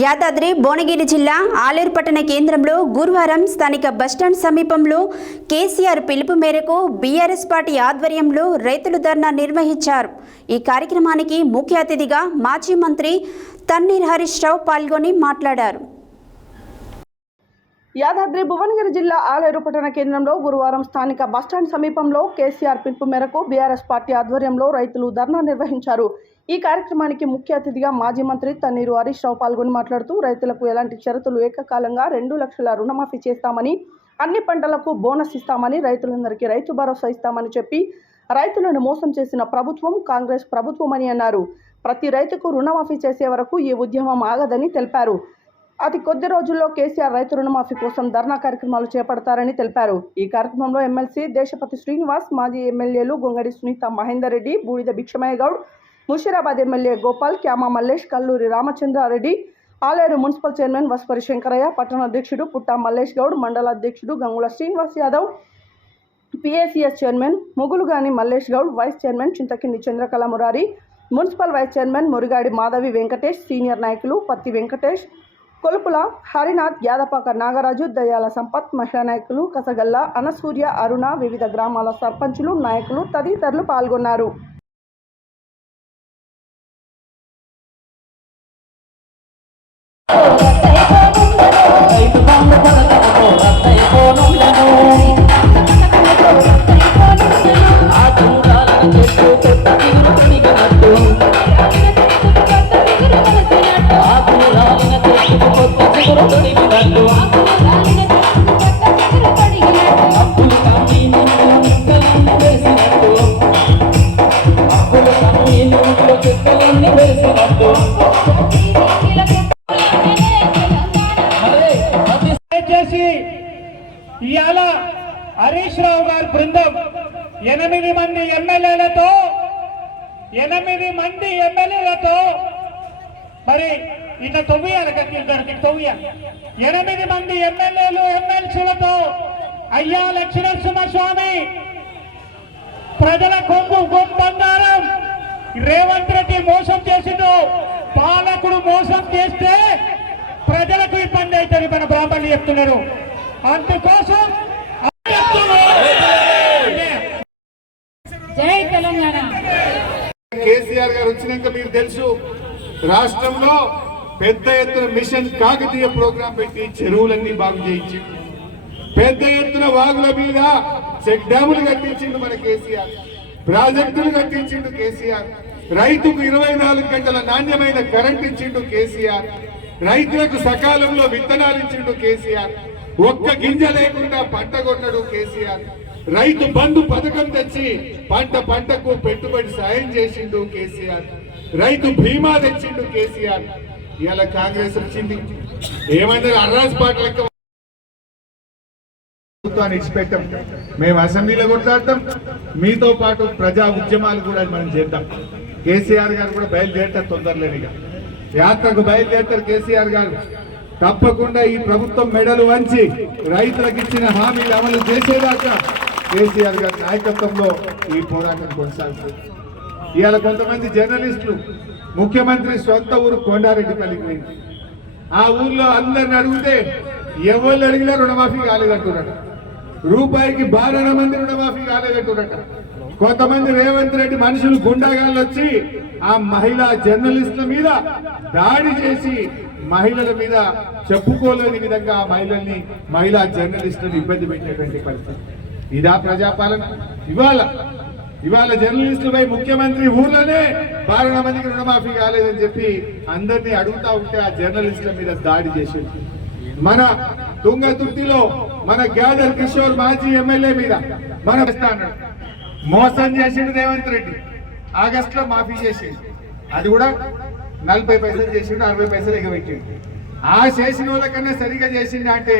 యాదాద్రి భువనగిరి జిల్లా ఆలేరు పట్టణ కేంద్రంలో గురువారం స్థానిక బస్టాండ్ సమీపంలో కేసీఆర్ పిలుపు మేరకు బీఆర్ఎస్ పార్టీ ఆధ్వర్యంలో రైతులు ధర్నా నిర్వహించారు. ఈ కార్యక్రమానికి ముఖ్య అతిథిగా మాజీ మంత్రి తన్నీర్ హరీష్ రావు పాల్గొని మాట్లాడారు. యాదాద్రి భువనగిరి జిల్లా ఆలేరు పట్టణ కేంద్రంలో గురువారం స్థానిక బస్టాండ్ సమీపంలో కేసీఆర్ పిలుపు మేరకు బీఆర్ఎస్ పార్టీ ఆధ్వర్యంలో రైతులు ధర్నా నిర్వహించారు. ఈ కార్యక్రమానికి ముఖ్య అతిథిగా మాజీ మంత్రి తన్నీరు హరీష్ రావు పాల్గొని మాట్లాడుతూ రైతులకు ఎలాంటి షరతులు ఏకకాలంగా 2 లక్షల రుణమాఫీ చేస్తామని, అన్ని పంటలకు బోనస్ ఇస్తామని, రైతులందరికీ రైతు భరోసా ఇస్తామని చెప్పి రైతులను మోసం చేసిన ప్రభుత్వం కాంగ్రెస్ ప్రభుత్వం అని అన్నారు. ప్రతి రైతుకు రుణమాఫీ చేసే వరకు ఈ ఉద్యమం ఆగదని తెలిపారు. అతి కొద్ది రోజుల్లో కేసీఆర్ రైతు రుణమాఫీ కోసం ధర్నా కార్యక్రమాలు చేపడతారని తెలిపారు. ఈ కార్యక్రమంలో ఎమ్మెల్సీ దేశపతి శ్రీనివాస్, మాజీ ఎమ్మెల్యేలు గొంగడి Sunitha Mahender Reddy, Boodida Bikshamaiah Goud, Musheerabad MLA Gopal, Kyama Mallesh, Kalluri Ramachandra Reddy, Aleru municipal chairman Vaspari Shankaraiah, పట్టణ అధ్యక్షుడు పుట్టా మల్లేష్ గౌడ్, మండల అధ్యక్షుడు Gangula Srinivas Yadav, PACS chairman Mugulugani Mallesh Goud, vice chairman Chinthakindi Chandrakala Murari, municipal vice chairman Murigadi Madhavi Venkatesh, senior నాయకులు పత్తి వెంకటేష్, కొలుపుల హరినాథ్, యాదపాక నాగరాజు, దయాల సంపత్, మహిళా నాయకులు కసగల్ల అనసూర్య, అరుణ, వివిధ గ్రామాల సర్పంచులు, నాయకులు తదితరులు పాల్గొన్నారు. ఇవాళ హరీష్ రావు గారి బృందం 8 మంది ఎమ్మెల్యేలతో మరి ఇట్లా తొవ్వియాలి, 8 మంది ఎమ్మెల్యేలు ఎమ్మెల్సీలతో అయ్యా లక్ష్మీనరసింహస్వామి ప్రజల కొంగు బంగారం రేవంత్ రెడ్డి మోసం చేసిండు. పాలకుడు మోసం చేస్తే ప్రజలకు ఇబ్బంది అవుతుంది మన బ్రాహ్మణులు చెప్తున్నారు. అందుకోసం జై తెలంగాణ. కేసీఆర్ గారు వచ్చినాక మీకు తెలుసు, రాష్ట్రంలో పెద్ద ఎత్తున మిషన్ కాకతీయ ప్రోగ్రాం పెట్టి చెరువులన్నీ బాగు చేయించి, పెద్ద ఎత్తున వాగుల మీద చెక్ డ్యాములు కట్టించిండు మన కేసీఆర్, ప్రాజెక్టులు కట్టించిండు కేసీఆర్, రైతుకు 24 గంటల నాణ్యమైన కరెంట్ ఇచ్చిండు కేసీఆర్, రైతులకు సకాలంలో విత్తనాలు ఇచ్చిండు కేసీఆర్, ఒక్క గింజ లేకుండా పంట కొన్నాడు కేసీఆర్, రైతు బంధు పథకం తెచ్చి పంటకు పెట్టుబడి సాయం చేసిండు కేసీఆర్, రైతు బీమా తెచ్చిండు కేసీఆర్. ఇవాళ కాంగ్రెస్ వచ్చింది, ఏమన్నారు అర్రాజ్ పాటలకి ప్రభుత్వాన్ని ఇచ్చిపెట్టాం, మేము అసెంబ్లీలో కొట్లాడతాం, మీతో పాటు ప్రజా ఉద్యమాలు కూడా మనం చేద్దాం. కేసీఆర్ గారు కూడా బయలుదేరతారు తొందరలేనిగా, యాత్రకు బయలుదేరతారు కేసీఆర్ గారు. తప్పకుండా ఈ ప్రభుత్వం మెడలు వంచి రైతులకు ఇచ్చిన హామీలు అమలు చేసేదాకా కేసీఆర్ గారి నాయకత్వంలో ఈ పోరాటం కొనసాగుతుంది. ఇవాళ కొంతమంది జర్నలిస్టులు ముఖ్యమంత్రి సొంత ఊరు కొండారెడ్డిపల్లికి పోయింది. ఆ ఊర్లో అందరిని అడిగితే ఎవరు అడిగినా రుణమాఫీ కాలేదంటున్నట, రూపాయికి 12 మంది రుణమాఫీ కాలేదంటున్నట. కొంతమంది రేవంత్ రెడ్డి మనుషులు గుండాగాళ్ళు వచ్చి ఆ మహిళా జర్నలిస్టుల మీద దాడి చేసి మహిళల మీద చెప్పుకోలేని విధంగా ఆ మహిళా జర్నలిస్టులను ఇబ్బంది పెట్టేటువంటి పరిస్థితి. ఇదా ప్రజాపాలన? ఇవాళ జర్నలిస్టులపై ముఖ్యమంత్రి ఊర్లోనే 12 మందికి రుణమాఫీ కాలేదని చెప్పి అందరినీ అడుగుతా ఉంటే ఆ జర్నలిస్టుల మీద దాడి చేసింది. మన తుంగతుర్తిలో మన గ్యాదర్ కిషోర్ మాజీ ఎమ్మెల్యే మీద మన మోసం చేసిండు రేవంత్ రెడ్డి. ఆగస్టులో మాఫీ చేసిండు, అది కూడా 40 పైసలు చేసిండు, 60 పైసలు ఎగబెట్టిండు. ఆ చేసిన వాళ్ళకన్నా సరిగా చేసిండు అంటే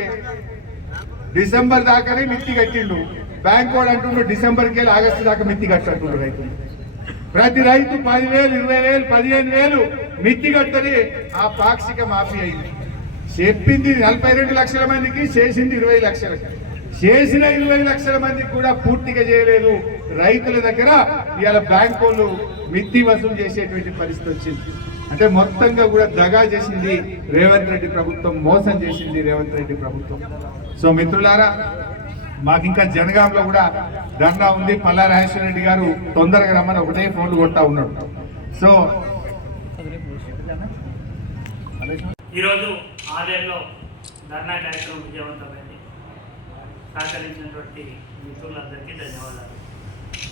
డిసెంబర్ దాకానే మిత్తి కట్టిండు. బ్యాంక్ వాడు అంటుండ్రు డిసెంబర్కి వెళ్ళి ఆగస్టు దాకా మిత్తి కట్టినట్టు రైతులు. ప్రతి రైతు 10,000, 20,000, 15,000 మిత్తి కట్టని ఆ పాక్షిక మాఫీ అయింది. చెప్పింది 42 లక్షల మందికి, చేసింది 20 లక్షలకి. చేసిన 20 లక్షల మందికి కూడా పూర్తిగా చేయలేదు. రైతుల దగ్గర ఇవాళ బ్యాంకు వాళ్ళు మిత్తి వసూలు చేసేటువంటి పరిస్థితి వచ్చింది. అంటే మొత్తంగా కూడా దగా చేసింది రేవంత్ రెడ్డి ప్రభుత్వం, మోసం చేసింది రేవంత్ రెడ్డి ప్రభుత్వం. సో మిత్రులారా, మాకు ఇంకా జనగాంలో కూడా ధర్నా ఉంది. పల్లా రాజేశ్వర రెడ్డి గారు తొందరగా రమ్మని ఒకటే ఫోన్లు కొడతా ఉన్నాడు. సో ఈరోజు ఆలయంలో ధర్నా కార్యక్రమం విజయవంతమైంది. సహకరించినటువంటి మిత్రులందరికీ ధన్యవాదాలు.